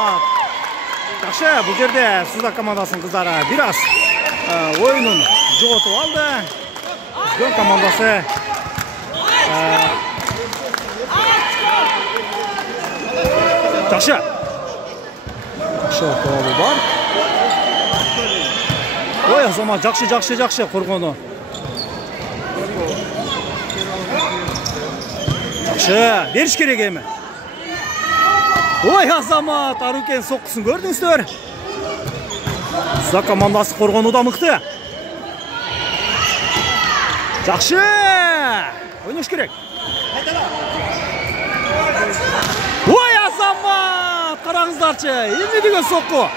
Азамат. Жақсы, бұл жерде Сузак командасының қыздары biraz ойынын жоғалтып алды. Үзгөн командасы жақсы. Жақсы қолы бар. Ой, Азамат, жақсы қорғаны. Жақсы, беріш керек еме. Ой, Азамат, Арукен соққысын көрдіңіздер. Сузак командасы қорғануда мықты. Жақсы, ойнаш керек. Ой, Азамат, қараңыздаршы, елме деген соққы.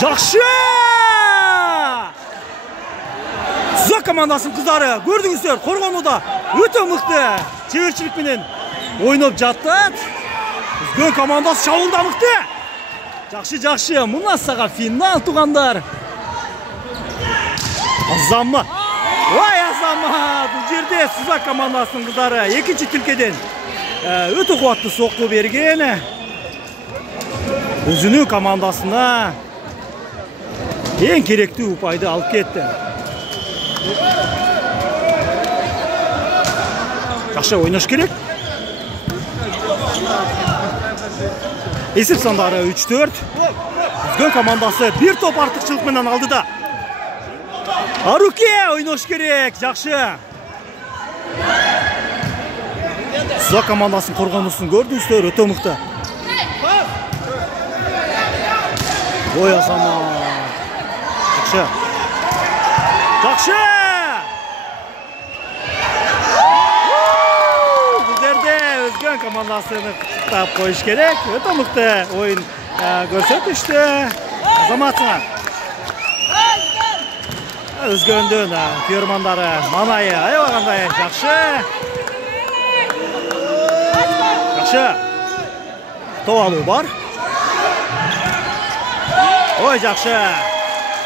Жақсы! Сузак командасының қыздары көрдіңіздер, қорғануда өте мықты шебершілікпенен ойнап жатты. Үзгөн командасы шабуылда мықты. Жақсы, мына саға финал туғандар. Азамат. Ой, Азамат, бұл жерде Сузак командасының қыздары екінші тілкеден өте қуатты соққы берген. Өзінің командасына ең керекті ұпайды алып кетті. Жақсы, ойнаш керек. Есеп сандары 3-4. Үзгөн командасы бір топ артықшылықпенен алды да. Аруке, ойнаш керек. Жақсы. Сузак командасының қорғанысын көрдіңіздер, өте мықты. Ой, Азамат. Жақсы. Бұл жерде Үзгөн командасыны құттықтап қойыш керек. Өте мықты ойын көрсетішті. Азаматына. Үзгөндөн күйермандары манайы айвағандай. Жақсы. Топ алу бар. Ой, жақсы.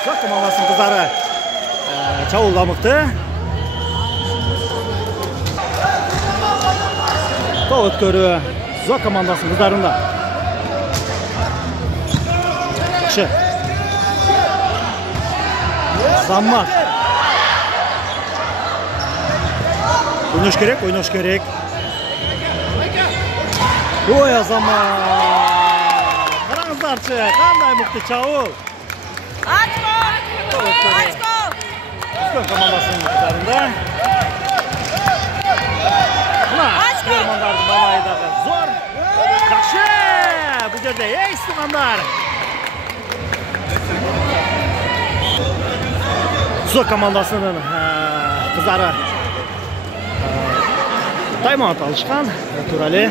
Сузак командасының қыздары чабуылда мықты. Топ өткөрі Сузак командасының қыздарында. Жақсы. Азамат. Ойнаш керек. Ой, Азамат. Қараңыздаршы, қандай мықты чабуыл. Үзгөн командасының қыздарында. Күйермандардың балайдағы зор. Жақсы! Бұл жерде ейс туғандар. Сузак командасының қыздары тайм-аут алышқан. Туралы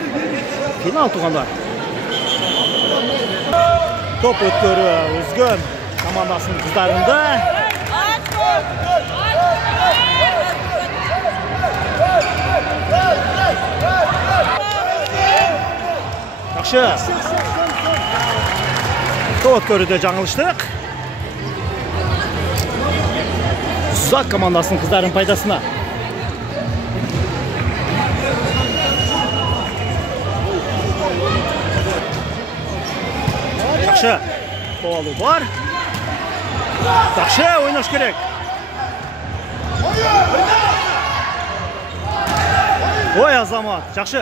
финал туғандар. Топ өткөрі Үзгөн командасының қыздарында. Жақсы. Топ өткөріде жаңылыштық. Сузак командасының қыздарын пайдасына. Жақсы. Топ алу бар. Жақсы, ойнаш керек. Ой, Азамат, жақсы.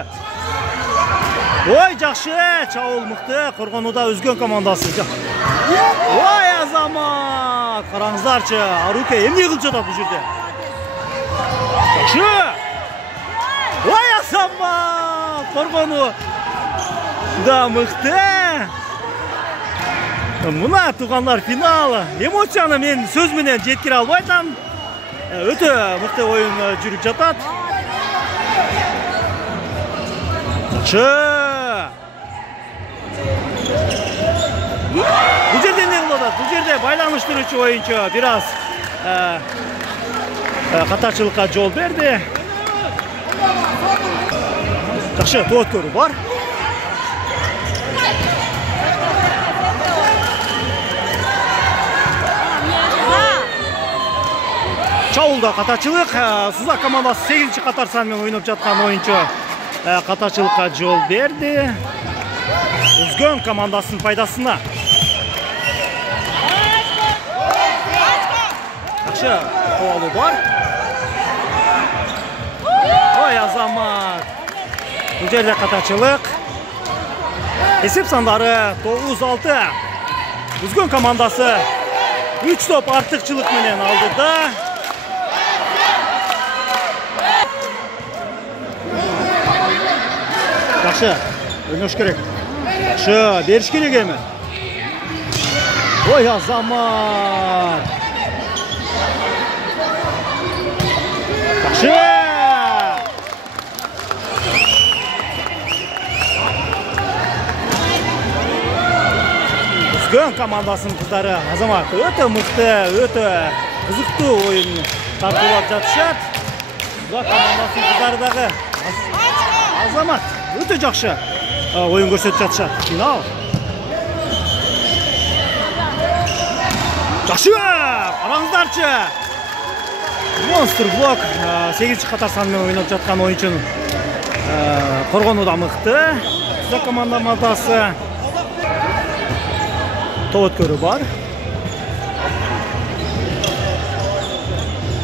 Ой, жақсы, чабуыл мықты, қорғануда Үзгөн командасы. Ой, Азамат, қараңыздаршы, Аруке емне қылып жатады бұл жерде. Жақсы. Ой, Азамат, қорғануда мықты. Мұна туғандар финалы. Эмоцияны мен сөзменен жеткіре албайтам. Өте мықты ойын жүріп жатады. Жақсы. Бұл жерде не қылады? Бұл жерде байланыштырушы ойыншы biraz қатаршылыққа жол берді. Жақсы, топ өткөрі бар. Чабуылда қатаршылық. Сузак командасы 8-ші қатар санымен ойнап жатқан ойыншы қатаршылыққа жол берді. Özgön komandasının paydasına. Yaxşı, qo'lu bor. Oy Azamat. Bu yerda qatachilik. Esep sandari 9-6. Özgön komandası 3 top artıqçılık bilen aldı da. Yaxşı, oynaş kerak. Yaxşı, beriş kerak emi. Oy Azamat. Yaxşı. Özgön komandasının kızları Azamat öte mıқты, öte kızıqtı oyun tartılap жатышат. Uzak komandasının kızları dağı Azamat öte жақшы oyun көрсөтүп жатышат. Final. Жақшы! Қараңыздарчы! Monster Block 8-ci қатар санымен ойнап жатқан ойыншының қорғануда мықты. Uzak komanda матасы топ өткөрү бар.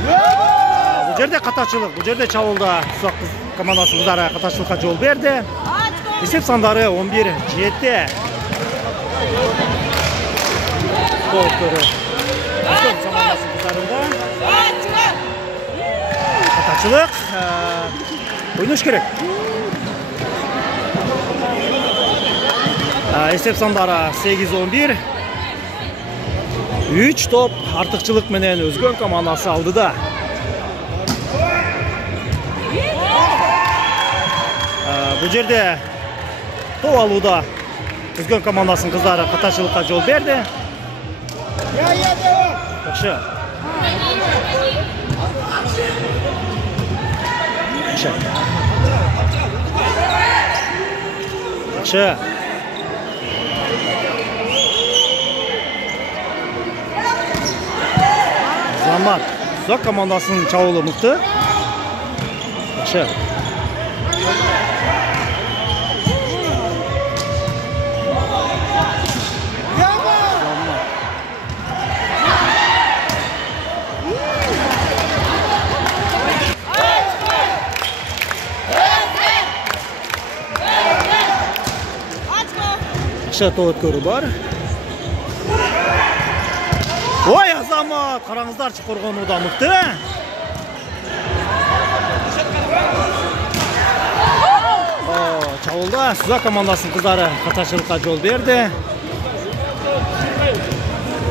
Бұл жерде қатачылық, бұл жерде чабуылда Uzak командасының кыздары қатачылыққа жол берді. Есеп сандары 11-7. Топ өткөрү Uzak командасының кыздарында. Қатачылық ойнаш керек. Есеп сандары 8-11. 3 топ артықчылық менен Özgön командасы алды да. Бұл жерде топ алуда Özgön командасының кыздары қатачылыққа жол берді. Жақшы. Жақшы. Azamat Uzak komandasının çavulu mıқты. Yaxşı. Yaxşı, toп өткөрү бар. Oy Azamat, қараңыздарчы қорғануда мықты. Чабуылда Uzak командасының кыздары қатачылыққа жол берді.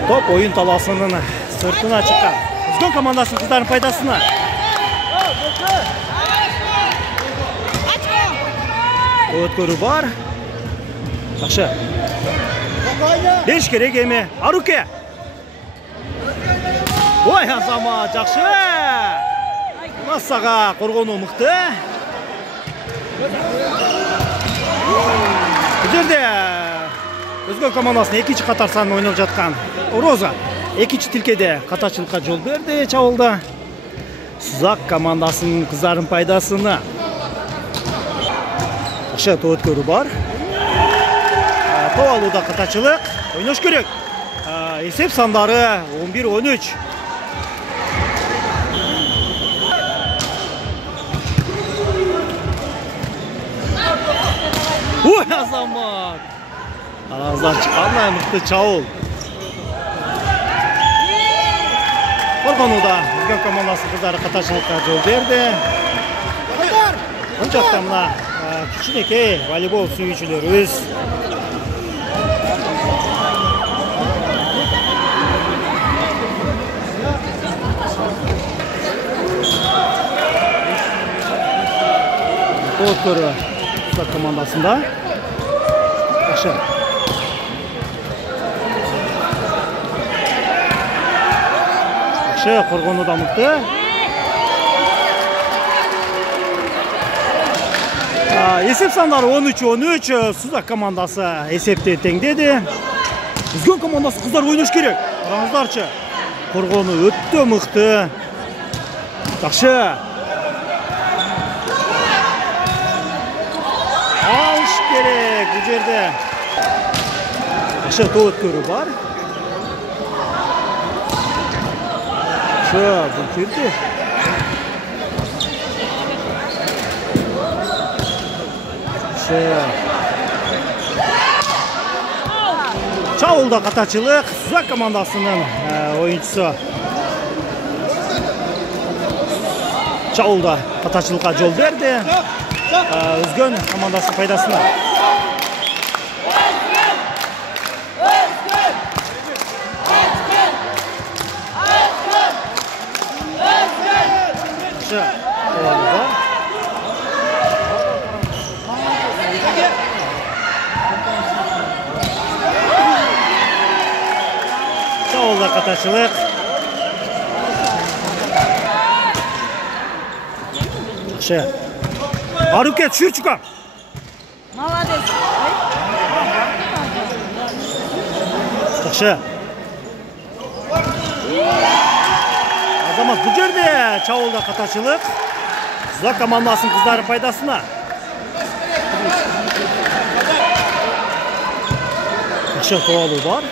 Топ ойын таласының сыртына шыққан. Özgön командасының кыздарын пайдасына. Өткөрү бар. Жақшы. Беш керек еме. Аруке. Ой Azamat, жақшы. Массаға қорғану мықты. Бұл жерде Özgön командасының 2-ci қатар санын ойнап жатқан Роза 2-ci tilkede қатачылыққа жол берді чабуылда. Uzak командасының қыздарын пайдасына. Жақшы, топ өткөрү бар. Топ алуда қатачылық ойнаш керек. Есеп сандары 11-13. Oy Azamat. Arazlar çıkanlar mıқты çavul. Қорғануда Özgön командасы кыздары қатачылыққа жол берді. Бұл жақта мына кішінекей волейбол сүйүүчүлөрүбүз Топ-көрі Uzak komandasında. Yaxşı. Yaxşı, қорғануда мықты. Есеп сандары 13-13. Uzak командасы есепте теңдеді. Özgön командасы қыздар ойнаш керек. Қараңыздарчы. Қорғаны өтті мықты. Жақшы. Alış gerek bu жерде. Yaxshi to'p o'tkazib bor. Shu bu keldi. Çavulda qatachilik Suzak komandasının oyuncusu. Çavulda qatachilikqa yo'l berdi. Özgün komandasının faydasına. Çavulda qatachilik. Yaxshi. Haruket tushir chiqar. Молодец. Yaxshi. Azamat bu yerda Çavulda qatachilik. Suzak komandasının qizlari foydasına. Yaxshi savol bor.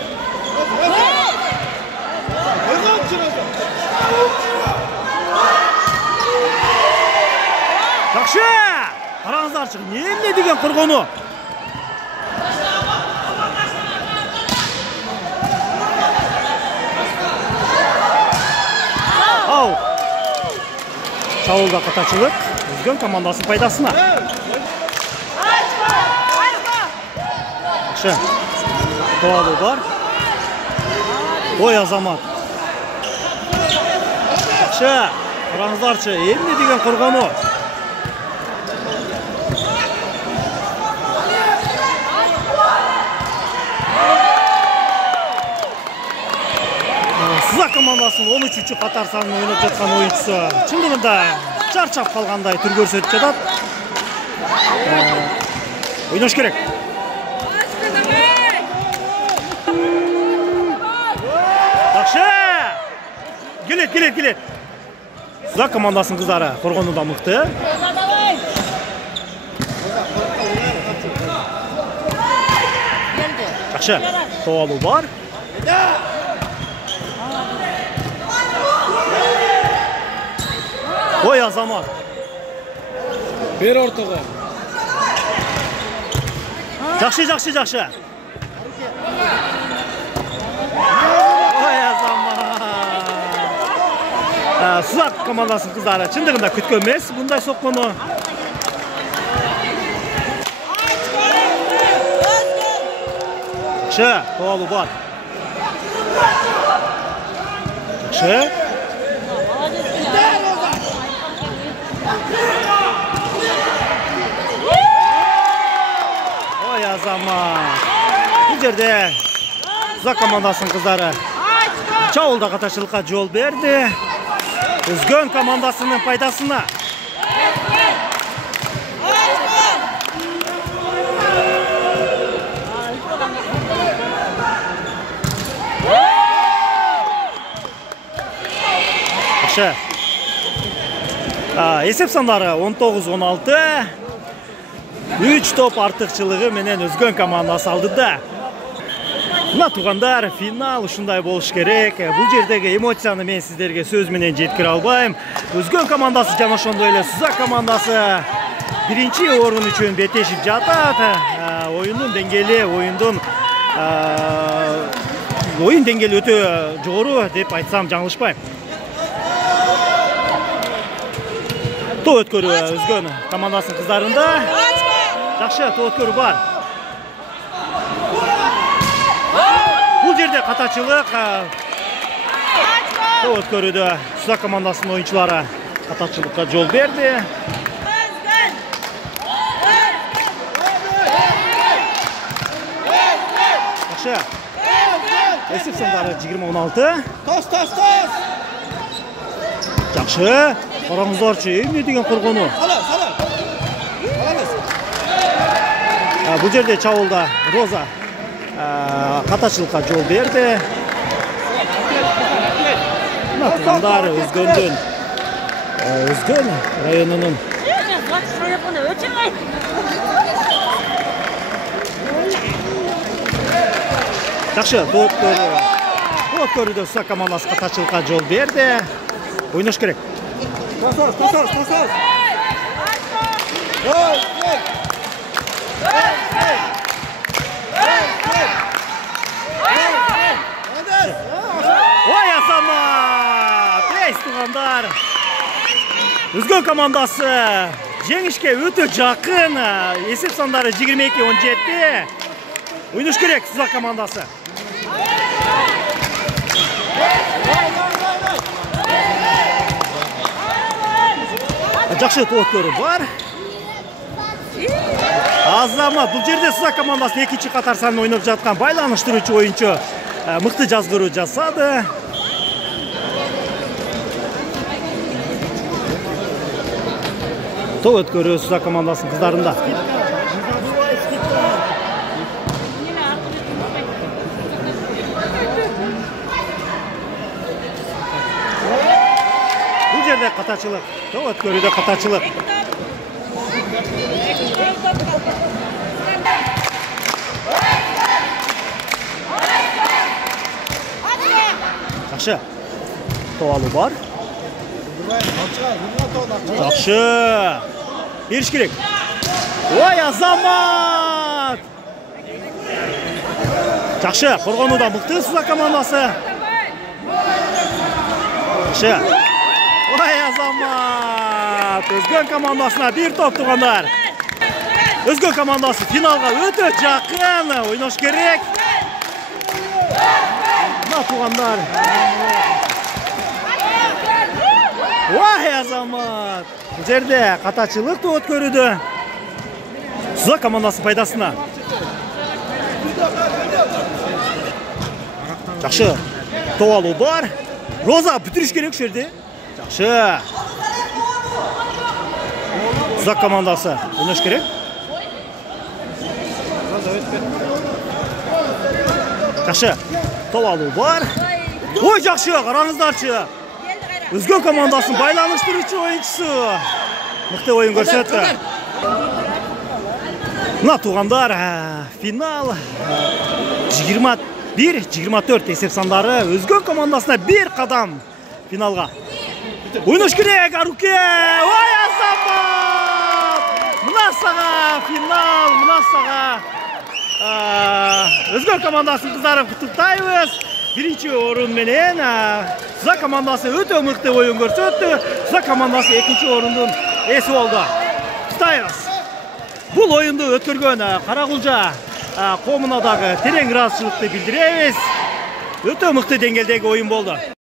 Yaxshi! Qarangizlarchi, nima degan qirg'oni? Au! Çavulda qatachilik Özgün komandasının faydasına. Yaxshi. Savol bor. Oy azamat. Yaxshi. Qarangizlarchi, nima degan qirg'oni? Suzak komandasının 13. qatar sanını oynab жатқан oyuncusu. Çındığında çarçap qalğanday tur ko'rsatib жатат. Oynash kerak. Yaxshi. Kelet. Suzak komandasının qizlari qo'rg'onida mıқты. Yaxshi. Savol bor. Oy azamat. Ber ortaga. Yaxshi. Oy azamat. Suzak komandasının qizlari çındığında kutgan emas bunday so'qqani. Yaxshi, savol bor. Yaxshi. Oy azamat. Bu yerda Suzak komandasının qizlari Çavulda qatachilikqa yo'l berdi. Özgün komandasının faydasına. Yaxshi. Esep sanları 19-16. 3 top artıqçılığı menen Özgün komandası aldı da. Mına tuğandar, final uşunday boluş gerek. Bu yerdeki emotsiyаны men sizlerge söz menen жеткире албайм. Özgün komandası жана ошондой эле Suzak komandası birinci орун үчүн бетешип жатат. Oyunun dengeli, oyun dengeli ötө жогору деп айтсам жаңылышпайм. Топ өткөрүү Özgün komandасынын кыздарында. Жакшы топ өткөрүү бар. Bu жерде катачылык топ өткөрүүдө Suzak komandasынын oyuncuları катачылыкка жол берди. Жакшы. Esip sandары 20-16. Тос. Жакшы. Караңыздарчы, эмне деген коргону? Сала. Bu жерде Çavulda Роза катачылыкка жол берди. Мына Özgündün Özgün rayonunun Жақсы, топ көрді Сузак командасы қатачылыққа жол берді. Ойнаш керек. Ой, Азамат! Ей, туғандар! Өзгөн командасы жеңішке өте жақын. Есеп сандары 22-17. Ойнаш керек Сузак командасы. Жақсы топ көрі бар. Азамат, бұл жерде Сузак командасын екінші қатар санын ойнап жатқан байланыштырушы ойыншы мықты жазғыру жасады. Топ өткөрі Сузак командасын қыздарында. Бұл жерде қатачылық. Топ өткөріде қатачылық. Жақсы. Топ алу бар. Жақсы. Беріш керек. Ой, Азамат! Жақсы. Қорғануда мықты Сузак командасы. Жақсы. Ой, Азамат! Өзгөн командасына бір топ туғандар. Өзгөн командасы финалға өте жақын. Ойнаш керек. Мына туғандар. Ой, Азамат! Бұл жерде қатачылық топ көрді. Сузак командасы пайдасына. Жақсы. Топ алу бар. Роза бүтіріш керек жерде. Жақсы. Сузак командасы ойнаш керек. Жақсы. Топ алу бар. Ой, жақсы, қараңыздаршы. Өзгөн командасын байланыштырушы ойыншысы. Мықты ойын көрсетті. Мына туғандар, финал 21-24 есеп сандары. Өзгөн командасына бір қадам финалға. Ойнаш керек, Аруке! Ой, Азамат! Мына саға финал, мына саға. Өзгөн командасын қыздарын құттықтаймыз. Бірінші орын менен Сузак командасы өте мықты ойын көрсетті. Сузак командасы екінші орындың есі болды. Құттықтаймыз. Бұл ойынды өткөрген Қарақұлжа қомынадағы терең разышылықты білдіреміз. Өте мықты деңгейдегі ойын болды.